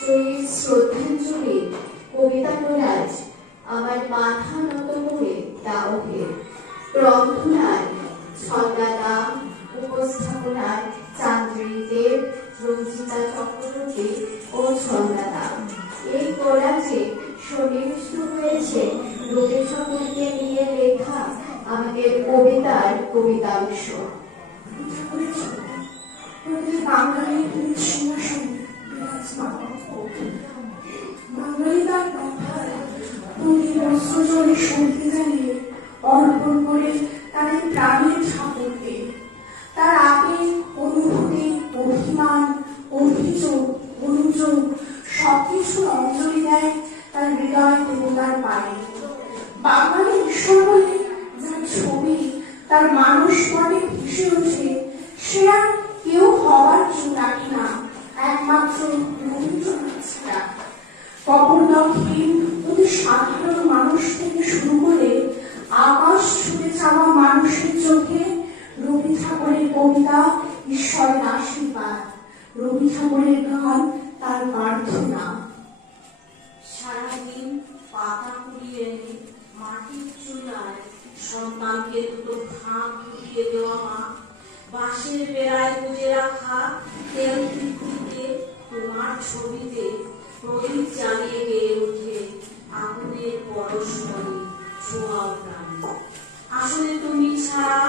জয়ীর শ্রদ্ধাঞ্জলি কবিতা নোরাজ আমার মাথা নত করে দাও হে। গ্রন্থনায় ছন্দাতা উপস্থাপনায় চান্দ্রী দেব, রঞ্জিতা চক্রবর্তী ও ছন্দাতা। এই কোলাজে সন্নিবিষ্ট হয়েছে রবি ঠাকুরকে নিয়ে লেখা আমাদের কবিতার কবিতাংশ। বাঙালি তার কথায় প্রতি বছর জলে সন্ধে জ্বালিয়ে অর্পণ করে তাদের প্রাণের ঠাকুরকে। তার আবেগ, অনুভূতি, অভিমান, অভিযোগ, অনুযোগ সবকিছুর অঞ্জলি দেয় তার হৃদয় দেবতার পায়ে। বাঙালি ঈশ্বর বলে যার ছবি তার মানুষ মনে ভেসে ওঠে, সে আর কেউ হওয়ার জন্য রাখে না, একমাত্র রবীন্দ্রনাথ ছাড়া। কপর্দকহীন অতি সাধারণ মানুষ থেকে শুরু করে আকাশ ছুঁয়ে যাওয়া মানুষের চোখে রবি ঠাকুরের কবিতা ঈশ্বরের আশীর্বাদ, রবি ঠাকুরের গান তার প্রার্থনা। সারাদিন পাতা কুড়িয়ে এনে মাটির চুলায় সন্তানকে দুটো ভাত ফুটিয়ে দেওয়া মা, বাঁশের বেড়ায় গুজে রাখা তেল টিকুতে তোমার ছবিতে প্রদীপ জ্বালিয়ে গেয়ে ওঠে আগুনের পরস্পরে ছোঁয়াও প্রাণ। আসলে তুমি ছাড়া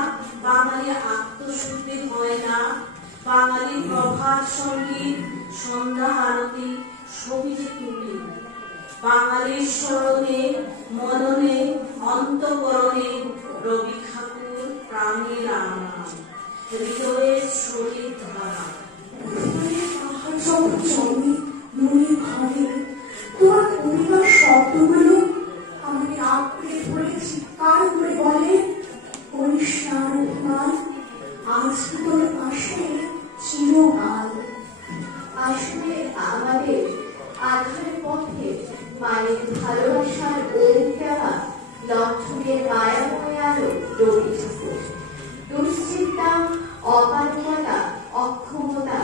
বাঙালি আত্মশুদ্ধি হয় না, বাঙালি প্রভাত সঙ্গীত, সন্ধ্যা আরতি সবই যে তুমি। বাঙালির স্মরণে, মননে, অন্তঃকরণে রবি ঠাকুর প্রাণের আনা, হৃদয়ের শরীর ধারা। মনের ঘরে তোমার কবিতার শব্দগুলো আমাকে আঁকড়ে ধরে চিৎকার করে বলে, পরিষ্কার অভিমান আজ তোর পাশে চিরকাল। আসলে আমাদের আধার পথে মায়ের ভালোবাসার ওই দেওয়া লক্ষণের মায়াময় আলো রবি ঠাকুর। দুশ্চিন্তা, অপারগতা, অক্ষমতা,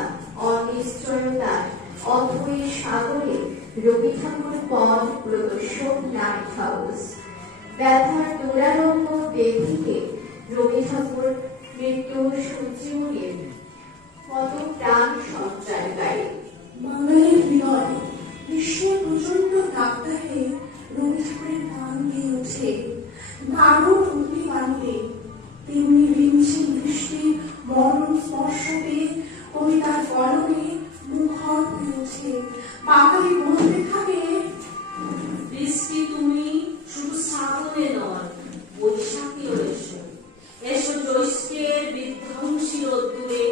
অনিশ্চয়তার অথই সাগরে রবি ঠাকুর পথ প্রদর্শক লাইট হাউস। ব্যথার দুরারোগ্য দেবীকে রবি ঠাকুর মৃত্যু সঞ্জীবনীর মতো প্রাণ সঞ্চারকারী। বাঙালির হৃদয় বিশ্বের প্রচন্ড দাবদাহে রবি ঠাকুরের গান দিয়ে ওঠে। দারুণ উঠি বানিয়ে তেমনি রিমঝিম বৃষ্টির মরণ স্পর্শতে কবিতার কলমে মুখর হয়ে ওঠে। বাঙালি বলতে থাকে, বৃষ্টি তুমি শুধু শ্রাবণে নয়, বৈশাখেও এসো। এসো জ্যৈষ্ঠের বিধ্বংসী রোদ্দুরে,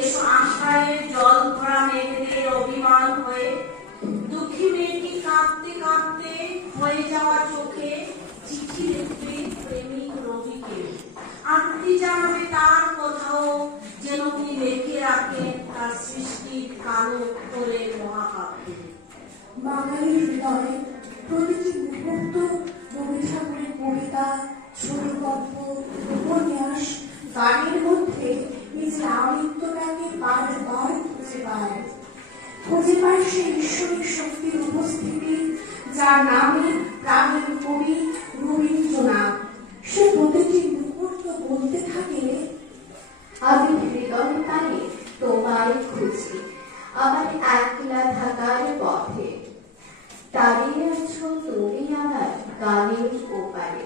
এসো আষাঢ়ের জল ভরা মেঘেদের অভিমান হয়ে। দুঃখী মেয়েটি কাঁদতে কাঁদতে হয়ে যাওয়া চোখে চিঠি লিখবে প্রেমিক রবিকে, আরতি জানাবে তার কোথাও, যেন তিনি লেখে রাখেন তার সৃষ্টির কালো অক্ষরের মহাকাব্যে। বাঙালির হৃদয়ে প্রতিটি মুহূর্ত রবি ঠাকুরের কবিতা, ছোট গল্প, উপন্যাস, গানের মধ্যে নিজের আমিত্বটাকে বারবার খুঁজে পায়। খুঁজে পায় সেই ঈশ্বরের শক্তির উপস্থিতি, যার নামে প্রাণের কবি রবীন্দ্রনাথ। সে প্রতিটি মুহূর্ত বলতে থাকে, আমি হৃদয় কানে তোমায় খুঁজি আমার একলা থাকার পথে, দাঁড়িয়ে আছো তুমি আমার গানের ওপারে।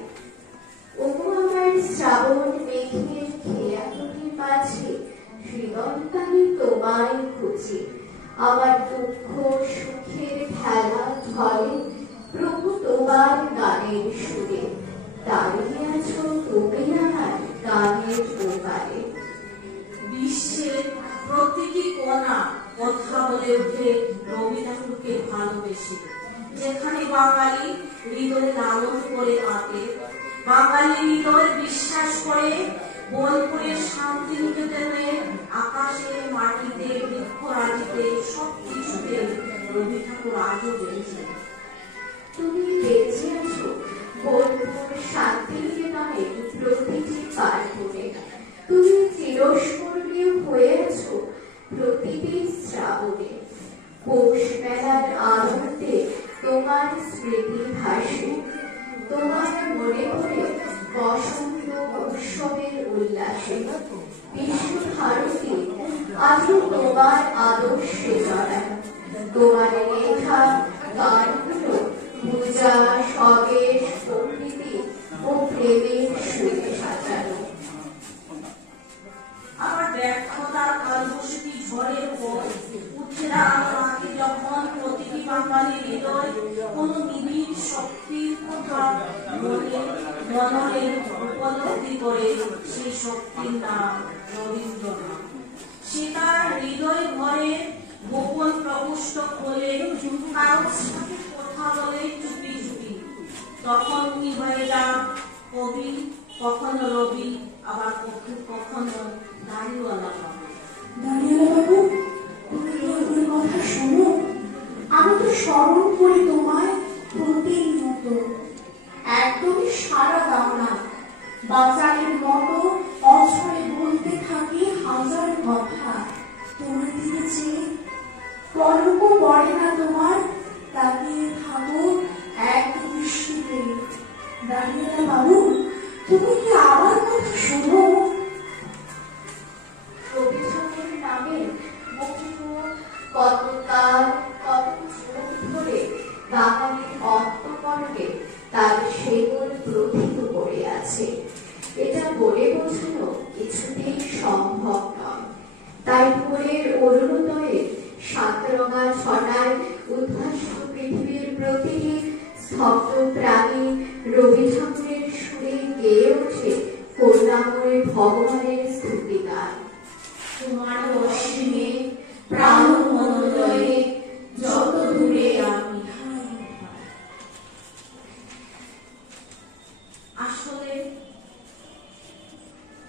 ওগো আমার শ্রাবণ মেঘের খেয়াঘুটির মাঝে হৃদয় কানে তোমায় খুঁজি আমার দুঃখ সুখের খেলা ঢলে প্রভু তোমার গানের সুরে, দাঁড়িয়ে আছো তুমি আমার গানের ওপারে। বিশ্বের প্রতিটি কোণা কথা বলে ওঠে রবি ঠাকুরকে ভালোবেসে। যেখানে বাঙালি হৃদয় লালন করে আঁকে, বাঙালি হৃদয় বিশ্বাস করে বোলপুরের শান্তিনিকেতনে, আকাশে, মাটিতে, বৃক্ষরাজিতে সবকিছুতে রবি ঠাকুর আজও বেঁচে। তুমি বেঁচে আছো বোলপুর শান্তিনিকেতনের প্রতিটি পার্বণে, তুমি চিরস্মরণীয় হয়ে আছো প্রতিটি শ্রাবণে। পৌষ মেলার আনন্দে তোমার স্মৃতি ভাসে, তোমার মনে পড়ে বসন্ত উৎসবের উল্লাসে। বিশ্বভারতী আজও তোমার আদর্শে জড়ায়, তোমার লেখা গানগুলো পূজা, স্বদেশ, প্রকৃতি ও প্রেমের সুরে সাজানো। আমার ব্যর্থতার কালবৈশাখী ঝড়ের পর উঠে দাঁড়ানো যখন প্রতিটি বাঙালির হৃদয় কোনো নিবিড় শক্তির কথা মননের উপলব্ধি করে, সেই শক্তির নাম রবীন্দ্রনাথ। সে তার হৃদয় ঘরে গোপন প্রকোষ্ঠ খোলে, কারোর সাথে কথা বলে চুপি চুপি। তখন উনি হয়ে যান কবি, কখনো রবি, আবার কখনো দাড়িওয়ালা বাবু। দাঁড়িয়ালা বাবু, তুমি আমার কথা শোনো। আমি তো স্মরণ করি তোমায় প্রতিনিয়ত। একদমই সাড়া দাও না, বাচালের মতো অঝরে বলতে থাকি হাজার কথা। তোমার দিকে চেয়ে পলকও পড়ে না তোমার, তাকিয়ে থাকো এক দৃষ্টিতে। দাঁড়িয়ালা বাবু, তুমি কি আমার কথা শোনো? রবি ঠাকুরের নামে মুক্ত কত কাল, কত যুগ ধরে বাঙালির অন্তঃকরণে তার সেবল প্রথিত করে আছে। এটা বলে বোঝানো কিছুতেই সম্ভব নয়। তাই ভোরের অরুণোদয়ে শান্তরঙা ছটায় উদ্ভাসিত পৃথিবীর প্রতিটি স্তব্ধ প্রাণী রবি ঠাকুরের সুরে গেয়ে ওঠে করুণাময় ভগবানের স্তুতিগান। তোমার অসীমে প্রাণ মনোদয়ে যত দূরে আমি। আসলে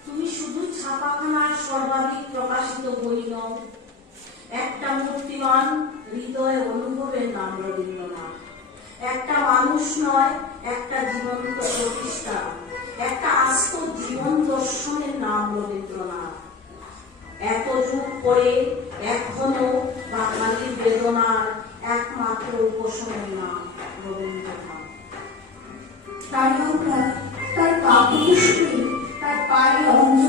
তুমি শুধু ছাপাখানার সর্বাধিক প্রকাশিত বই নও, একটা মূর্তিমান হৃদয় অনুভবের নাম রবীন্দ্রনাথ। একটা মানুষ নয়, একটা জীবন্ত প্রতিষ্ঠা, একটা আস্ত জীবন দর্শনের নাম রবীন্দ্রনাথ। এত যুগ পরে এখনো বাঙালির বেদনার একমাত্র উপশমের নাম রবীন্দ্রনাথ। তার কাব্যপুষ্পে, তার পায়ে অঞ্জলি